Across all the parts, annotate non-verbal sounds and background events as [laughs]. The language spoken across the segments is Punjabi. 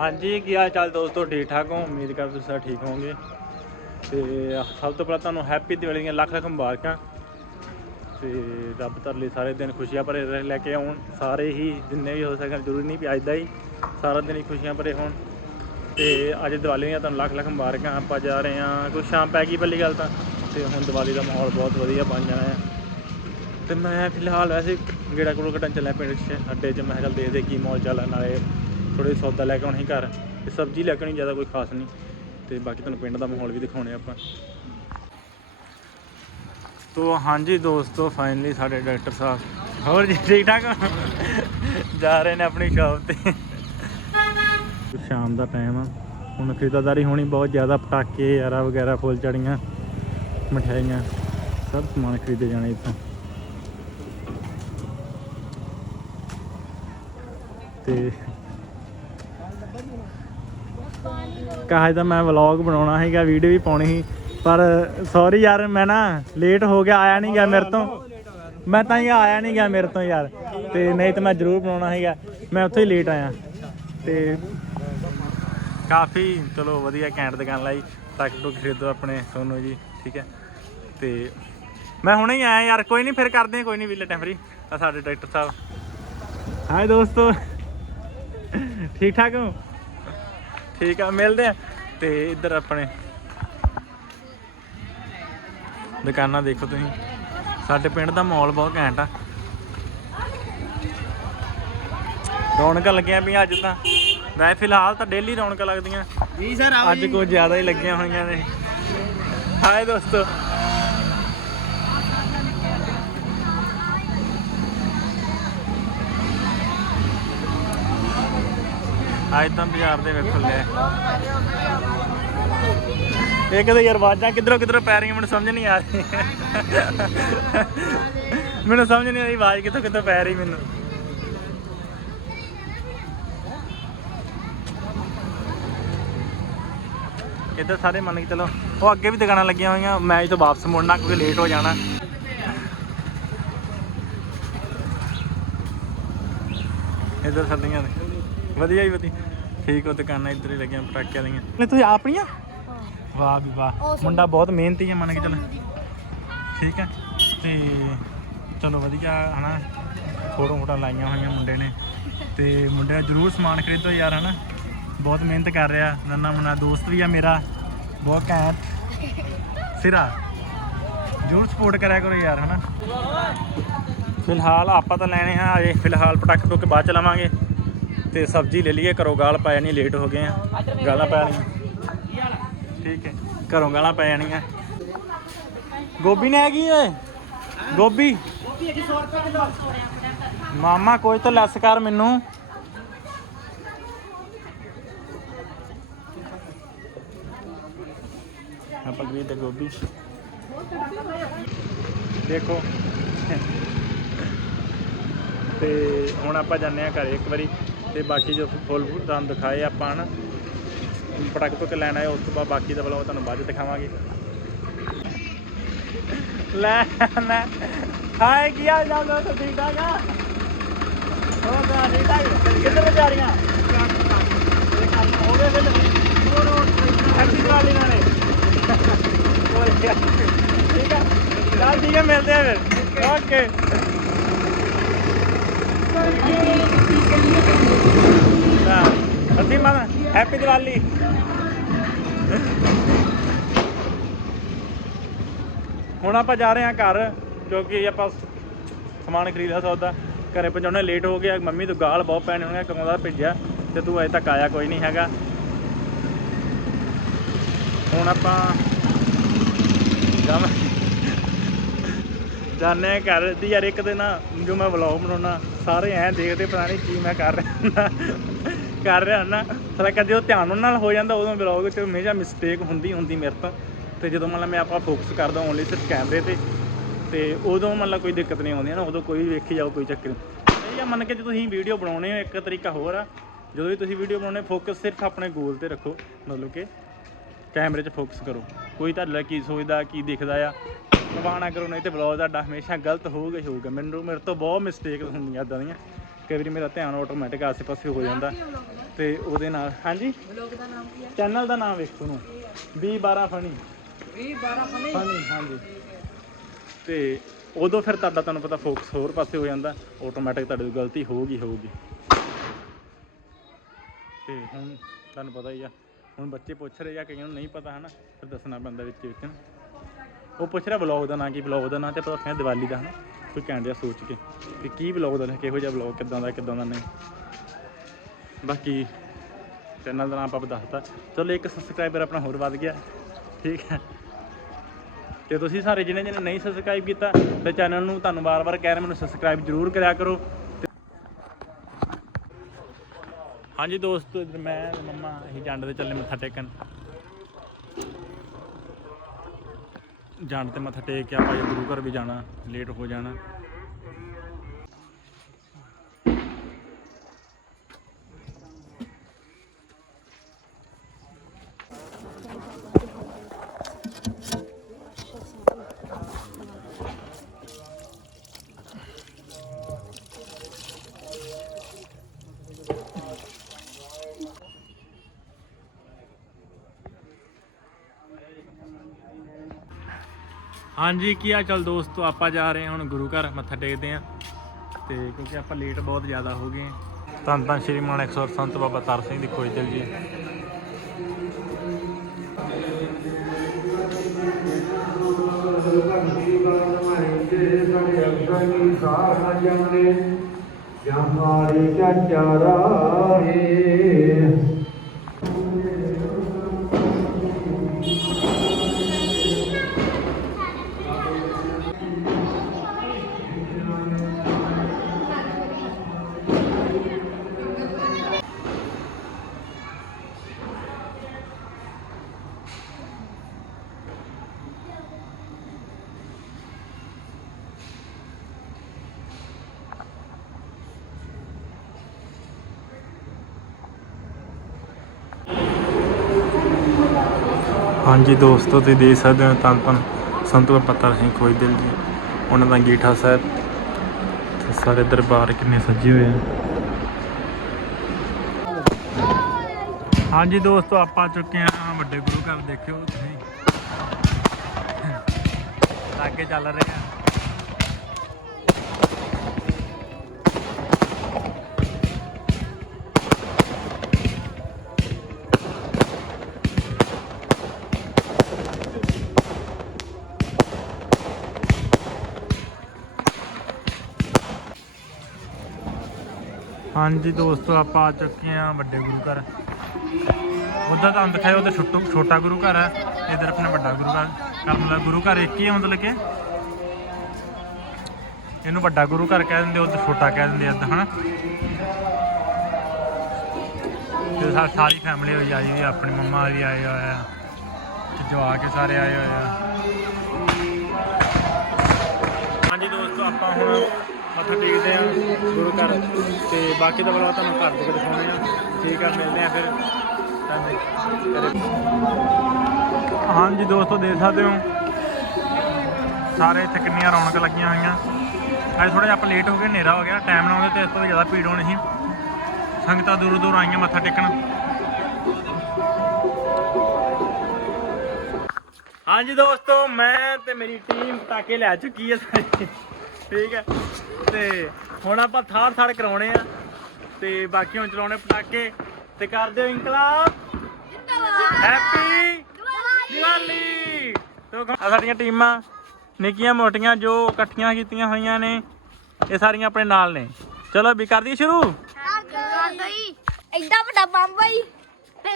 ਹਾਂਜੀ, ਕੀ ਹਾਲ ਚਾਲ ਦੋਸਤੋ? ਠੀਕ ਠਾਕ ਹੋ? ਉਮੀਦ ਕਰਦਾ ਤੁਸੀਂ ਸਾਰੇ ਠੀਕ ਹੋਵੋਗੇ। ਤੇ ਸਭ ਤੋਂ ਪਹਿਲਾਂ ਤੁਹਾਨੂੰ ਹੈਪੀ ਦਿਵਾਲੀ ਦੀਆਂ ਲੱਖ ਲੱਖ ਮੁਬਾਰਕਾਂ। ਤੇ ਰੱਬ ਤੁਹਾਡੇ ਲਈ ਸਾਰੇ ਦਿਨ ਖੁਸ਼ੀਆਂ ਭਰੇ ਰਹੇ ਲੈ ਕੇ ਆਉਣ। ਸਾਰੇ ਹੀ ਜਿੰਨੇ ਵੀ ਹੋ ਸਕਣ, ਜ਼ਰੂਰੀ ਨਹੀਂ ਵੀ ਅੱਜ ਦਾ ਹੀ ਸਾਰਾ ਦਿਨ ਹੀ ਖੁਸ਼ੀਆਂ ਭਰੇ ਹੋਣ। ਤੇ ਅੱਜ ਦੀਵਾਲੀ ਦੀਆਂ ਤੁਹਾਨੂੰ ਲੱਖ ਲੱਖ ਮੁਬਾਰਕਾਂ ਆਪਾਂ ਜਾ ਰਹੇ ਹਾਂ। ਕੁਛ ਸ਼ਾਮ ਪੈ ਗਈ ਪਹਿਲੀ ਗੱਲ ਤਾਂ। ਤੇ ਹੁਣ ਦੀਵਾਲੀ ਦਾ ਮਾਹੌਲ ਬਹੁਤ ਵਧੀਆ ਬਣ ਜਾਣਾ ਹੈ। ਤੇ ਮੈਂ ਫਿਲਹਾਲ ਵੈਸੇ ਗੇੜਾ ਕੋਲ ਕੱਟਣ ਚੱਲਿਆ ਪਿੰਡ 'ਚ। ਅੱਡੇ 'ਚ ਮੈਂ ਕਿਹਾ ਚੱਲ ਦੇਖਦੇ ਕੀ ਮਾਹੌਲ ਚੱਲਦਾ ਨਾਲੇ ਥੋੜੇ ਸੌਦਾ ਲੈ ਕੇ ਆਉਣਾ ਹੀ ਘਰ ਤੇ ਸਬਜ਼ੀ ਲੈ ਕੇ ਆਉਣੀ, ਜ਼ਿਆਦਾ ਕੋਈ ਖਾਸ ਨਹੀਂ। ਤੇ ਬਾਕੀ ਤੁਹਾਨੂੰ ਪਿੰਡ ਦਾ ਮਾਹੌਲ ਵੀ ਦਿਖਾਉਣੇ ਆਪਾਂ। ਤੋ ਹਾਂਜੀ ਦੋਸਤੋ ਫਾਈਨਲੀ ਸਾਡੇ ਡਾਕਟਰ ਸਾਹਿਬ। ਹੋਰ ਜੀ, ਠੀਕ ਠਾਕ ਜਾ ਰਹੇ ਨੇ ਆਪਣੀ ਸ਼ਾਪ ਤੇ। ਸ਼ਾਮ ਦਾ ਟਾਈਮ ਆ। ਹੁਣ ਖਰੀਦਦਾਰੀ ਹੋਣੀ ਬਹੁਤ ਜ਼ਿਆਦਾ, ਪਟਾਕੇ, ਯਾਰਾ ਵਗੈਰਾ, ਫੁੱਲ ਚੜੀਆਂ ਮਠਿਆਈਆਂ, ਸਭ ਸਮਾਨ ਖਰੀਦੇ ਜਾਣੇ ਇੱਥੋਂ। ਤੇ ਕਾਹ ਤਾਂ ਮੈਂ ਵਲੌਗ ਬਣਾਉਣਾ ਸੀਗਾ ਵੀਡੀਓ ਵੀ ਪਾਉਣੀ ਸੀ। ਪਰ ਸੌਰੀ ਯਾਰ, ਮੈਂ ਨਾ ਲੇਟ ਹੋ ਗਿਆ, ਆਇਆ ਨਹੀਂ ਗਿਆ ਮੇਰੇ ਤੋਂ। ਮੈਂ ਤਾਂ ਹੀ ਆਇਆ ਨਹੀਂ ਗਿਆ ਮੇਰੇ ਤੋਂ ਯਾਰ। ਤੇ ਨਹੀਂ ਤਾਂ ਮੈਂ ਜ਼ਰੂਰ ਬਣਾਉਣਾ ਸੀਗਾ। ਮੈਂ ਉੱਥੇ ਹੀ ਲੇਟ ਆਇਆ। ਤੇ ਕਾਫੀ, ਚਲੋ ਵਧੀਆ ਕੈਂਟ ਦੁਕਾਨ ਲਾਈ। ਟੱਕ ਟੁਕ ਖਰੀਦੋ ਆਪਣੇ ਤੁਹਾਨੂੰ ਜੀ, ਠੀਕ ਹੈ। ਤੇ ਮੈਂ ਹੁਣੇ ਹੀ ਆਇਆ ਯਾਰ, ਕੋਈ ਨਹੀਂ ਫਿਰ ਕਰਦੇ ਹਾਂ, ਕੋਈ ਨਹੀਂ ਵਿਲੇ ਟੈਂਪਰੀ ਫਰੀ ਆ ਸਾਡੇ ਡਾਕਟਰ ਸਾਹਿਬ। ਹਾਏ ਦੋਸਤੋ। ਠੀਕ ਠਾਕ ਹੋ? ਠੀਕ ਆ ਮਿਲਦੇ ਆ। ਤੇ ਇੱਧਰ ਆਪਣੇ ਦੁਕਾਨਾਂ ਦੇਖੋ ਤੁਸੀਂ। ਸਾਡੇ ਪਿੰਡ ਦਾ ਮਾਹੌਲ ਬਹੁਤ ਘੈਂਟ ਆ। ਰੌਣਕਾਂ ਲੱਗੀਆਂ ਪਈਆਂ ਅੱਜ ਤਾਂ। ਵੈਸੇ ਫਿਲਹਾਲ ਤਾਂ ਡੇਲੀ ਰੌਣਕਾਂ ਲੱਗਦੀਆਂ। ਜੀ ਸਰ ਅੱਜ ਕੁਝ ਜ਼ਿਆਦਾ ਹੀ ਲੱਗੀਆਂ ਹੋਈਆਂ ਨੇ। ਹਾਏ ਦੋਸਤੋ। ਅੱਜ ਤਾਂ ਬਾਜ਼ਾਰ ਦੇ ਵੇਖੋ ਲੈ ਇਹ ਕਦੇ ਯਾਰ ਆਵਾਜ਼ਾਂ ਕਿੱਧਰੋਂ ਕਿੱਧਰੋਂ ਪੈ ਰਹੀਆਂ, ਮੈਨੂੰ ਸਮਝ ਨਹੀਂ ਆ ਰਹੀ। ਮੈਨੂੰ ਸਮਝ ਨਹੀਂ ਆ ਰਹੀ ਆਵਾਜ਼ ਕਿੱਥੋਂ ਕਿੱਥੋਂ ਪੈ ਰਹੀ ਮੈਨੂੰ। ਇੱਧਰ ਸਾਰੇ ਮੰਨ ਕੇ ਚਲੋ, ਉਹ ਅੱਗੇ ਵੀ ਦੁਕਾਨਾਂ ਲੱਗੀਆਂ ਹੋਈਆਂ, ਮੈਂ ਇੱਥੋਂ ਵਾਪਸ ਮੁੜਨਾ ਕਿਉਂਕਿ ਲੇਟ ਹੋ ਜਾਣਾ। ਇੱਧਰ ਸਾਡੀਆਂ ਨੇ। ਵਧੀਆ ਹੀ ਵਧੀਆ। ਠੀਕ ਉਹ ਦੁਕਾਨਾਂ ਇੱਧਰ ਹੀ ਲੱਗੀਆਂ ਪਟਾਕਿਆਂ ਦੀਆਂ। ਨੇ ਤੁਸੀਂ ਆਪਣੀਆਂ ਵਾਹ ਵੀ ਵਾਹ। ਮੁੰਡਾ ਬਹੁਤ ਮਿਹਨਤੀ ਹੈ ਮੰਨ ਕੇ ਚੱਲ। ਠੀਕ ਹੈ ਤੇ ਚਲੋ ਵਧੀਆ ਹਨਾ। ਫੋਟੋ ਫੋਟੋ ਲਾਈਆਂ ਹੋਈਆਂ ਮੁੰਡੇ ਨੇ। ਤੇ ਮੁੰਡੇ ਦਾ ਜ਼ਰੂਰ ਸਮਾਨ ਖਰੀਦੋ ਯਾਰ ਹਨਾ। ਬਹੁਤ ਮਿਹਨਤ ਕਰ ਰਿਹਾ। ਨੰਨਾ ਮੁੰਨਾ ਦੋਸਤ ਵੀ ਆ ਮੇਰਾ। ਬਹੁਤ ਘੈਂਟ। ਸਿਰਾ ਜ਼ਰੂਰ ਸਪੋਰਟ ਕਰਿਆ ਕਰੋ ਯਾਰ ਹਨਾ। ਫਿਲਹਾਲ ਆਪਾਂ ਤਾਂ ਲੈਣੇ ਆ ਅਜੇ ਫਿਲਹਾਲ ਪਟਾਕੇ ਟੁੱਕ ਬਾਅਦ ਚ ਲਵਾਂਗੇ। ਤੇ ਸਬਜ਼ੀ ਲੈ ਲਈਏ, ਘਰੋਂ ਗਾਲ ਪੈ ਜਾਣੀ ਲੇਟ ਹੋ ਗਏ ਆ। ਗਾਲਾਂ ਪੈ ਜਾਣੀਆਂ ਠੀਕ ਹੈ, ਘਰੋਂ ਗਾਲਾਂ ਪੈ ਜਾਣੀਆਂ। ਗੋਭੀ ਨੇ ਹੈਗੀ ਓਏ। ਗੋਭੀ। ਮਾਮਾ, ਕੋਈ ਤਾਂ ਲੈਸ ਕਰ ਮੈਨੂੰ। ਆਪਾਂ ਗਰੀ ਤੇ ਗੋਭੀ। ਦੇਖੋ। ਤੇ ਹੁਣ ਆਪਾਂ ਜਾਂਦੇ ਆ ਘਰੇ ਇੱਕ ਵਾਰੀ। ਤੇ ਬਾਕੀ ਜੋ ਫੁੱਲ ਫੁੱਲ ਤੁਹਾਨੂੰ ਦਿਖਾਏ ਆਪਾਂ ਹਨ ਪਟਾਕੇ ਤੋਂ ਲੈਣਾ ਹੈ ਉਸ ਤੋਂ ਬਾਅਦ ਬਾਕੀ ਦਾ ਵਲੋਗ ਤੁਹਾਨੂੰ ਬਾਅਦ ਦਿਖਾਵਾਂਗੇ। ਲੈ ਲੈ, ਹਾਏ, ਕੀ ਹਾਲ ਚਾਲ ਦੋਸਤੋ ਠੀਕ ਠਾਕ ਆ? ਹੋਰ ਤਾਂ ਠੀਕ ਠਾਕ? ਕਿੱਧਰ ਜਾ ਰਹੀਆਂ? ਹੋ ਗਏ ਫਿਰ ਹੈਪੀ ਦੀਵਾਲੀ ਨਾਲੇ। ਹੋਰ ਕੀ ਆ? ਠੀਕ ਆ? ਚੱਲ ਠੀਕ ਆ, ਮਿਲਦੇ ਆ ਫਿਰ। ਓਕੇ ਹਾਂ ਅਸੀਂ ਹੈਪੀ ਦੀਵਾਲੀ। ਹੁਣ ਆਪਾਂ ਜਾ ਰਹੇ ਹਾਂ ਘਰ ਕਿਉਂਕਿ ਆਪਾਂ ਸਮਾਨ ਖਰੀਦਿਆ ਸੌਦਾ। ਘਰੇ ਪਹੁੰਚਾਉਣੇ ਲੇਟ ਹੋ ਗਿਆ ਮੰਮੀ ਤੋਂ ਗਾਲ ਬਹੁਤ ਪੈਣ ਹੋਣਗੇ ਕਦੋਂ ਦਾ ਭੇਜਿਆ, ਤੇ ਤੂੰ ਅਜੇ ਤੱਕ ਆਇਆ ਕੋਈ ਨਹੀਂ ਹੈਗਾ। ਹੁਣ ਆਪਾਂ ਜਾਵਾਂ। ਜਾਣੇ ਆ ਘਰ। ਦੀ ਯਾਰ ਇੱਕ ਦਿਨ ਨਾ ਜੋ ਮੈਂ ਵਲੌਗ ਬਣਾਉਣਾ, ਸਾਰੇ ਐਂ ਦੇਖਦੇ ਪਤਾ ਨਹੀਂ ਕੀ ਮੈਂ ਕਰ ਰਿਹਾ ਕਰ ਰਿਹਾ ਨਾ। ਸਾਲਾ ਕਦੇ ਉਹ ਧਿਆਨ ਉਹਨਾਂ ਨਾਲ ਹੋ ਜਾਂਦਾ, ਉਦੋਂ ਵਲੌਗ 'ਚ ਹਮੇਸ਼ਾ ਮਿਸਟੇਕ ਹੁੰਦੀ ਹੁੰਦੀ ਮੇਰੇ ਤੋਂ। ਤੇ ਜਦੋਂ ਮਤਲਬ ਮੈਂ ਆਪਾਂ ਫੋਕਸ ਕਰਦਾ ਓਨਲੀ ਸਿਰਫ ਕੈਮਰੇ ਤੇ ਤੇ ਉਦੋਂ ਮਤਲਬ ਕੋਈ ਦਿੱਕਤ ਨਹੀਂ ਆਉਂਦੀ ਨਾ, ਉਦੋਂ ਕੋਈ ਵੀ ਵੇਖੀ ਜਾਓ, ਕੋਈ ਚੱਕਰ ਨਹੀਂ। ਇਹ ਆ ਮੰਨ ਕੇ ਜੇ ਤੁਸੀਂ ਵੀਡੀਓ ਬਣਾਉਣੇ ਹੋ, ਇੱਕ ਤਰੀਕਾ ਹੋਰ ਆ। ਜਦੋਂ ਵੀ ਤੁਸੀਂ ਵੀਡੀਓ ਬਣਾਉਣੇ ਫੋਕਸ ਸਿਰਫ ਆਪਣੇ ਗੋਲ ਤੇ ਰੱਖੋ। ਮਤਲਬ ਕਿ ਕੈਮਰੇ 'ਚ ਫੋਕਸ ਕਰੋ। ਕੋਈ ਤੁਹਾਡਾ ਕੀ ਸੋਚਦਾ, ਕੀ ਦਿਖਦਾ ਆ ਪਰਵਾਹ ਨਾ ਕਰੋ ਨਹੀਂ ਤੇ ਵਲੌਗ ਤੁਹਾਡਾ ਹਮੇਸ਼ਾ ਗਲਤ ਹੋਊਗਾ ਹੀ ਹੋਊਗਾ। ਮੈਨੂੰ ਮੇਰੇ ਤੋਂ ਬਹੁਤ ਮਿਸਟੇਕ ਹੁੰਦੀਆਂ ਇਦਾਂ ਦੀਆਂ। ਕਈ ਵਾਰੀ ਮੇਰਾ ਧਿਆਨ ਆਟੋਮੈਟਿਕ ਆਸੇ-ਪਾਸੇ ਹੋ ਜਾਂਦਾ। ਤੇ ਉਹਦੇ ਨਾਲ ਹਾਂਜੀ? ਬਲੌਗ ਦਾ ਨਾਮ ਕੀ ਹੈ ਚੈਨਲ ਦਾ ਨਾਮ ਵੇਖੋ ਨੂੰ 2012 ਫਨੀ 20 12 ਫਨੀ ਫਨੀ ਹਾਂਜੀ। ਤੇ ਉਦੋਂ ਫਿਰ ਤੁਹਾਡਾ ਤੁਹਾਨੂੰ ਪਤਾ ਫੋਕਸ ਹੋਰ ਪਾਸੇ ਹੋ ਜਾਂਦਾ। ਆਟੋਮੈਟਿਕ ਤੁਹਾਡੀ ਗਲਤੀ ਹੋਊਗੀ ਹੋਊਗੀ। ਤੇ ਹੁਣ ਤੁਹਾਨੂੰ ਪਤਾ ਹੀ ਆ। ਹੁਣ ਬੱਚੇ ਪੁੱਛ ਰਹੇ ਆ ਕਈਆਂ ਨੂੰ ਨਹੀਂ ਪਤਾ ਹਨਾ। ਫਿਰ ਦੱਸਣਾ ਪੈਂਦਾ ਵਿੱਚ ਵਿੱਚ। ਉਹ ਪੁੱਛ ਰਿਹਾ ਬਲੌਗ ਦਾ ਨਾਂ, ਕੀ ਬਲੌਗ ਦਾ ਨਾਂ, ਤੇ ਪਤਾ ਕਹਿੰਦਾ ਦੀਵਾਲੀ ਦਾ ਹਨਾ। ਕੋਈ ਕਹਿਣ ਦਿਆ ਸੋਚ ਕੇ, ਕਿ ਕੀ ਬਲੌਗ ਦਾ ਕਿਹੋ ਜਿਹਾ ਬਲੌਗ ਕਿੱਦਾਂ ਦਾ ਕਿੱਦਾਂ ਦਾ ਨਹੀਂ। ਬਾਕੀ ਚੈਨਲ ਦਾ ਨਾਮ ਆਪਾਂ ਦੱਸਤਾ। ਚਲੋ ਇੱਕ ਸਬਸਕ੍ਰਾਈਬਰ ਆਪਣਾ ਹੋਰ ਵੱਧ ਗਿਆ, ਠੀਕ ਹੈ। ਤੇ ਤੁਸੀਂ ਸਾਰੇ ਜਿਹਨੇ ਜਿਹਨੇ ਨਹੀਂ ਸਬਸਕ੍ਰਾਈਬ ਕੀਤਾ, ਤੇ ਚੈਨਲ ਨੂੰ ਤੁਹਾਨੂੰ ਵਾਰ-ਵਾਰ ਕਹਿ ਰਿਹਾ, ਮੈਨੂੰ ਸਬਸਕ੍ਰਾਈਬ ਜ਼ਰੂਰ ਕਰਿਆ ਕਰੋ। ਤੇ- ਹਾਂਜੀ ਦੋਸਤ ਮੈਂ ਮੰਮਾ ਅਸੀਂ ਜੰਡ ਦੇ ਚੱਲੇ ਮੱਥਾ ਟੇਕਣ। ਜਾਣ ਤੇ ਮੱਥਾ ਟੇਕ ਕੇ ਆਪਾਂ ਜੇ ਗੁਰੂ ਘਰ ਵੀ ਜਾਣਾ ਲੇਟ ਹੋ ਜਾਣਾ। ਹਾਂਜੀ, ਕੀ ਆ ਚੱਲ ਦੋਸਤੋ? ਆਪਾਂ ਜਾ ਰਹੇ ਹਾਂ ਹੁਣ ਗੁਰੂ ਘਰ, ਮੱਥਾ ਟੇਕਦੇ ਆਂ ਤੇ ਕਿਉਂਕਿ ਆਪਾਂ ਲੇਟ ਬਹੁਤ ਜ਼ਿਆਦਾ ਹੋ ਗਏ ਹਾਂ। ਤਾਂ ਸ਼੍ਰੀ ਮਾਨ 108 ਸੰਤ ਬਾਬਾ ਤਰ ਸਿੰਘ ਦੀ ਖੋਜ ਜੀ। ਹਮਾਰੇ ਚਾਚਾ ਰਾਹੇ। ਹਾਂਜੀ ਦੋਸਤੋ, ਤੁਸੀਂ ਦੇਖ ਸਕਦੇ ਹੋ ਤਨ ਧੰਨ ਸੰਤ ਬਾਬਾ ਸਿੰਘ ਖੋਜ ਦਿਲ ਜੀ। ਉਹਨਾਂ ਦਾ ਗੀਠਾ ਸਾਹਿਬ। ਤੇ ਸਾਰੇ ਦਰਬਾਰ ਕਿੰਨੇ ਸੱਜੇ ਹੋਏ ਆ। ਹਾਂਜੀ ਦੋਸਤੋ, ਆਪਾਂ ਚੁੱਕੇ ਹਾਂ ਵੱਡੇ ਗੁਰੂ ਘਰ, ਦੇਖਿਓ ਤੁਸੀਂ। ਲਾਗੇ ਚੱਲ ਰਹੇ ਆ। ਹਾਂਜੀ ਦੋਸਤੋ, ਆਪਾਂ ਆ ਚੁੱਕੇ ਹਾਂ ਵੱਡੇ ਗੁਰੂ ਘਰ। ਉਦਾਂ ਤੁਹਾਨੂੰ ਦਿਖਾਇਆ ਉਹ ਛੋਟਾ ਛੋਟਾ ਗੁਰੂ ਘਰ ਹੈ। ਇਧਰ ਆਪਣਾ ਵੱਡਾ ਗੁਰੂ ਘਰ। ਕਰਨ ਗੁਰੂ ਘਰ ਇੱਕ ਹੀ ਹੈ ਮਤਲਬ ਕਿ? ਇਹਨੂੰ ਵੱਡਾ ਗੁਰੂ ਘਰ ਕਹਿ ਦਿੰਦੇ, ਉਧਰ ਛੋਟਾ ਕਹਿ ਦਿੰਦੇ ਏਦਾਂ ਹਨਾ? ਤੇ ਸਾਰੀ ਫੈਮਿਲੀ ਹੋਈ ਆਈ ਵੀ, ਆਪਣੀ ਮੰਮਾ ਵੀ ਆਏ ਹੋਏ ਆ। ਜਵਾ ਕੇ ਸਾਰੇ ਆਏ ਹੋਏ ਆ। ਹਾਂਜੀ ਦੋਸਤੋ, ਆਪਾਂ ਹੁਣ ਮੱਥਾ ਟੇਕਦੇ ਆ, ਗੁਰੂ ਘਰ ਤੇ ਬਾਕੀ ਦਾ ਬਲਾ ਤੁਹਾਨੂੰ ਘਰ ਦੇ ਕੇ ਦਿਖਾਉਣੇ ਆ। ਠੀਕ ਆ, ਮਿਲਦੇ ਆ ਫਿਰ। ਹਾਂਜੀ ਦੋਸਤੋ, ਦੇਖ ਸਕਦੇ ਹੋ? ਸਾਰੇ ਇੱਥੇ ਕਿੰਨੀਆਂ ਰੌਣਕ ਲੱਗੀਆਂ ਹੋਈਆਂ। ਅੱਜ ਥੋੜਾ ਜਿਹਾ ਆਪਾਂ ਲੇਟ ਹੋ ਗਏ, ਹਨੇਰਾ ਹੋ ਗਿਆ ਟਾਈਮ ਨਾਲ ਆਉਂਦੇ ਤੇ ਇਸ ਤੋਂ ਜ਼ਿਆਦਾ ਭੀੜ ਹੋਣੀ ਸੀ। ਸੰਗਤਾਂ ਦੂਰੋਂ ਦੂਰ ਆਈਆਂ ਮੱਥਾ ਟੇਕਣ। ਹਾਂਜੀ ਦੋਸਤੋ, ਮੈਂ ਤੇ ਮੇਰੀ ਟੀਮ ਪਟਾਕੇ ਲੈ ਚੁੱਕੀ ਹੈ ਸਾਰੀ। ਠੀਕ ਹੈ। ਤੇ ਹੁਣ ਆਪਾਂ ਥਾਰ ਥਾਰ ਕਰਾਉਣੇ ਆ। ਤੇ ਬਾਕੀ ਹੁਣ ਚਲਾਉਣੇ ਪਟਾਕੇ। ਤੇ ਕਰ ਦਿਓ ਇਨਕਲਾਬ। ਹੈਪੀ ਦੀਵਾਲੀ ਤੋ ਆ ਸਾਡੀਆਂ ਟੀਮਾਂ ਨਿੱਕੀਆਂ ਮੋਟੀਆਂ ਜੋ ਇਕੱਠੀਆਂ ਕੀਤੀਆਂ ਹੋਈਆਂ ਨੇ ਇਹ ਸਾਰੀਆਂ ਆਪਣੇ ਨਾਲ ਨੇ। ਚਲੋ ਵੀ ਕਰ ਦਈਏ ਸ਼ੁਰੂ? ਐਡਾ ਵੱਡਾ ਬੰਬ ਆਈ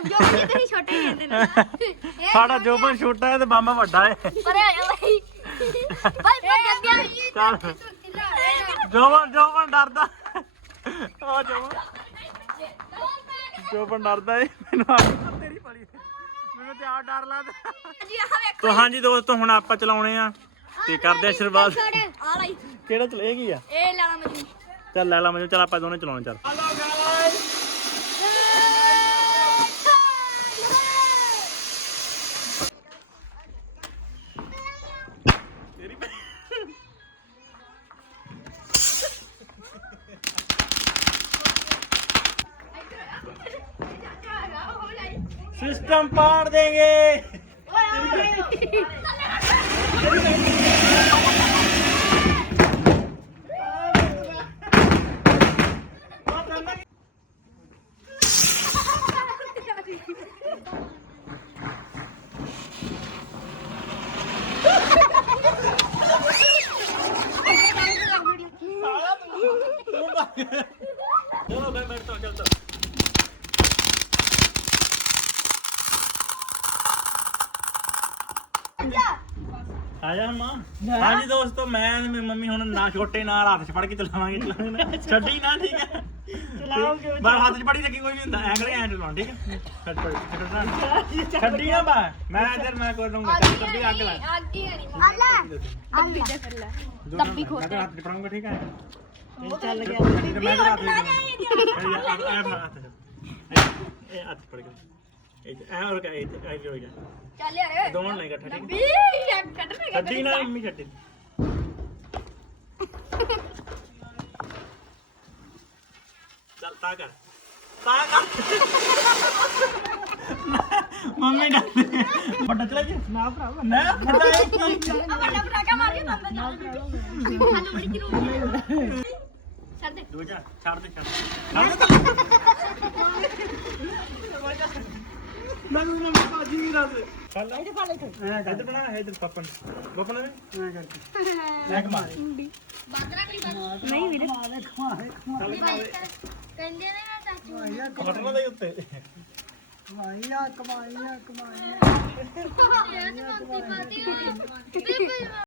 ਜੋ। ਕਿ ਤੁਸੀਂ ਛੋਟੇ ਕਹਿੰਦੇ ਨੇ। ਸਾਡਾ ਜੋਬਨ ਛੋਟਾ ਹੈ ਤੇ ਬਾਮਾ ਵੱਡਾ ਹੈ। ਪਰੇ ਆ ਜਾ ਬਾਈ। ਗਿਆ ਚੱਲ। ਜੋਬਨ ਜੋਬਨ ਡਰਦਾ। ਉਹ ਜੋਬਨ। ਜੋਬਨ ਡਰਦਾ ਏ। ਮੈਨੂੰ ਆ ਤੇਰੀ ਪੜੀ ਮੈਨੂੰ ਤੇ ਆ ਡਰ ਲੱਗਦਾ। ਜੀ ਆ ਵੇਖ ਤੋ ਹਾਂਜੀ ਦੋਸਤੋ ਹੁਣ ਆਪਾਂ ਚਲਾਉਣੇ ਆ। ਤੇ ਕਰਦੇ ਆ ਸ਼ੁਰੂਆਤ। ਆ ਲਈ। ਕਿਹੜਾ ਚਲੇਗੀ ਆ? ਇਹ ਲੈਣਾ ਮੈਨੂੰ ਚੱਲ ਲੈ ਲਾ ਮੈਨੂੰ ਚੱਲ ਆਪਾਂ ਦੋਨੇ ਚਲਾਉਣੇ ਚੱਲ। ਸਿਸਟਮ ਪਾੜ ਦੇਂਗੇ। ਚਲੋ [laughs] ਬੈ ਬੈਠ ਤੋ ਚੱਲ ਤੋ ਆ ਜਾ ਮਾਂ। ਹਾਂਜੀ ਦੋਸਤੋ ਮੈਂ ਤੇ ਮੇਰੀ ਮੰਮੀ ਹੁਣ ਨਾ ਛੋਟੇ ਨਾਲ ਹੱਥ 'ਚ ਫੜ ਕੇ ਚਲਾਵਾਂਗੇ ਚਲਾਵਾਂਗੇ ਨਾ। ਛੱਡੀ ਨਾ ਠੀਕ ਹੈ। ਚਲਾਓਗੇ ਬਸ ਹੱਥ 'ਚ ਫੜੀ ਲੱਗੀ ਕੋਈ ਨਹੀਂ ਹੁੰਦਾ ਐ ਕਰੇ ਐ ਚਲਾਉਣ ਠੀਕ ਹੈ। ਛੱਡ ਛੱਡ ਛੱਡਣਾ। ਛੱਡੀ ਨਾ ਬਾ ਮੈਂ ਇੱਧਰ ਮੈਂ ਕਰ ਲੂੰਗਾ ਛੱਡੀ ਅੱਗ ਲਾ। ਆਗੀ ਆਲਾ ਦੱਬੀ ਦੇ ਫਿਰ ਲੈ। ਦੱਬੀ ਖੋਲ। ਮੈਂ ਹੱਥ 'ਚ ਫੜਾਉਂਗਾ ਠੀਕ ਹੈ। ਚੱਲ ਗਿਆ ਮੈਂ ਤਾਂ ਹੱਥ 'ਚ ਇਹ ਹੱਥ ਫੜ ਕੇ। ਇਹ ਐ ਹੋਰ ਕਾ ਇਹ ਇਹ ਹੋ ਜਾ ਚੱਲ ਯਾਰ। ਦੋਵਾਂ ਨੇ ਇਕੱਠਾ ਠੀਕ ਵੀ ਯਾਰ ਕੱਢਣੇ ਛੱਡੀ ਨਾ ਮੰਮੀ ਛੱਡੀ। ਚੱਲ ਤਾ ਕਰ। ਤਾ ਕਰ। ਮੰਮੀ ਨਾ ਵੱਡਾ ਚਲਾ ਜੀ ਨਾ ਭਰਾ ਨਾ ਵੱਡਾ ਇੱਕ ਵੱਡਾ ਪਟਾਕਾ ਮਾਰ ਕੇ ਤੰਦਾ ਚੱਲ ਸਾਨੂੰ ਬੜੀ ਜ਼ਰੂਰੀ ਛੱਡ [laughs] ਦੇ ਦੂਜਾ ਛੱਡ ਦੇ ਛੱਡ ਦੇ ਨਾ ਨਾ ਨਾ ਬਾਜੀ ਨਹੀਂ ਰਾਦੇ ਚੱਲ ਇਹ ਫੜ ਲੈ ਇੱਧਰ ਬਣਾ ਇੱਧਰ ਪਪਨ ਪਪਨ ਨੇ ਨਾ ਕਰ ਲੈ ਕਮਾ ਬਾਦਰਾ ਕਰੀ ਬਸ ਨਹੀਂ ਵੀਰੇ। ਕਹਿੰਦੇ ਨੇ ਨਾ ਚਾਚੂ ਬਟਨਾਂ ਦੇ ਉੱਤੇ। ਕਮਾਈਆਂ ਕਮਾਈਆਂ ਕਮਾਈਆਂ ਤੇ ਬੰਦੀ ਬੰਦੀ